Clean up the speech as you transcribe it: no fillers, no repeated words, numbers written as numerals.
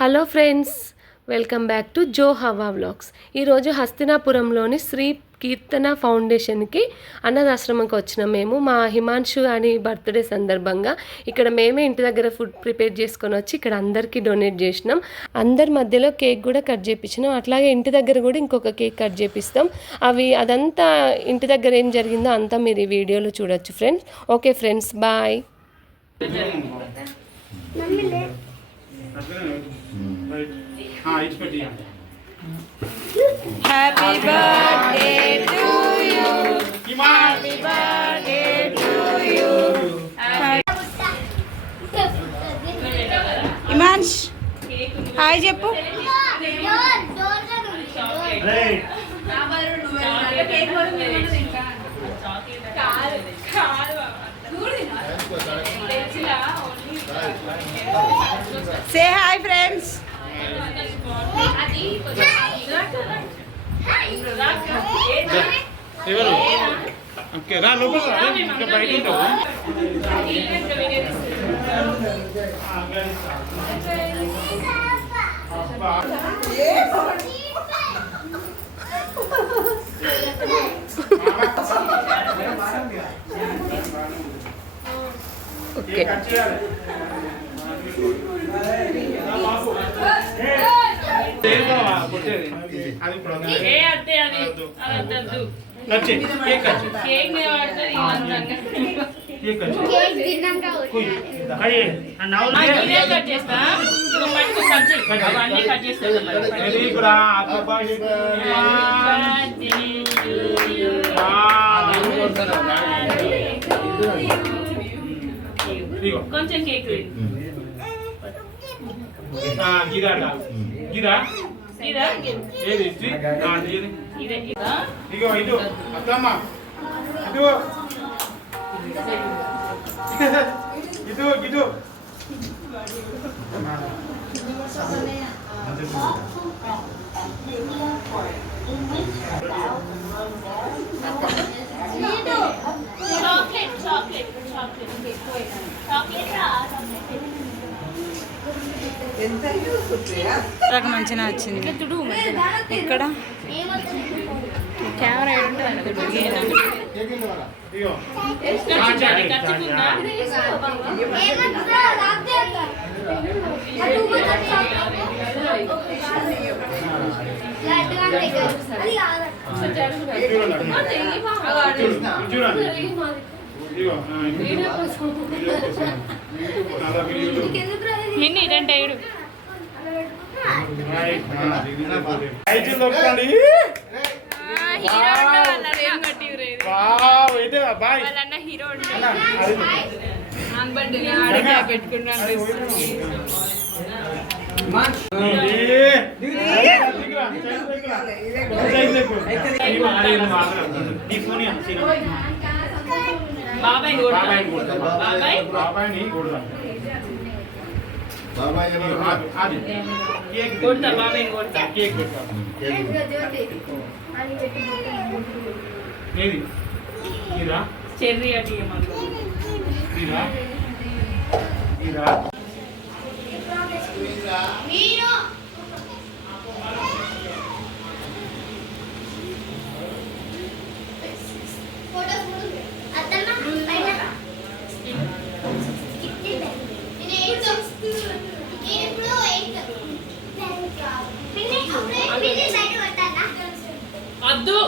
Hello friends, welcome back to Jo Hawa vlogs. ఈరోజు హస్తినాపురంలోని శ్రీ కీర్తన ఫౌండేషన్కి అన్నదాశ్రమంకి వచ్చిన మేము మా హిమాంశు అని బర్త్డే సందర్భంగా ఇక్కడ మేమే ఇంటి దగ్గర ఫుడ్ ప్రిపేర్ చేసుకొని వచ్చి ఇక్కడ అందరికీ డొనేట్ చేసినాం. అందరి మధ్యలో కేక్ కూడా కట్ చేయించినాం. అట్లాగే ఇంటి దగ్గర కూడా ఇంకొక కేక్ కట్ చేపిస్తాం. అదంతా ఇంటి దగ్గర ఏం జరిగిందో అంతా మీరు ఈ వీడియోలో చూడొచ్చు friends. Okay friends, bye. Happy birthday to you. Happy birthday to you. Imansh, hi చెప్పు. Say hi friends. రా లోపల ఇంకా బయట ఉంటావు. ఓకే, కొంచెం కేక్ గిరా గిరా ఏది ఇగో ఇటు అత్తమ్మ ఇటు ఇటు ఇటు నాకు మంచిగా వచ్చింది. ఇక్కడ కెమెరా ఎన్ని ఇదంటే ఏడు హీరో పెట్టుకున్నాను. చెర్రీ అటు అద్దు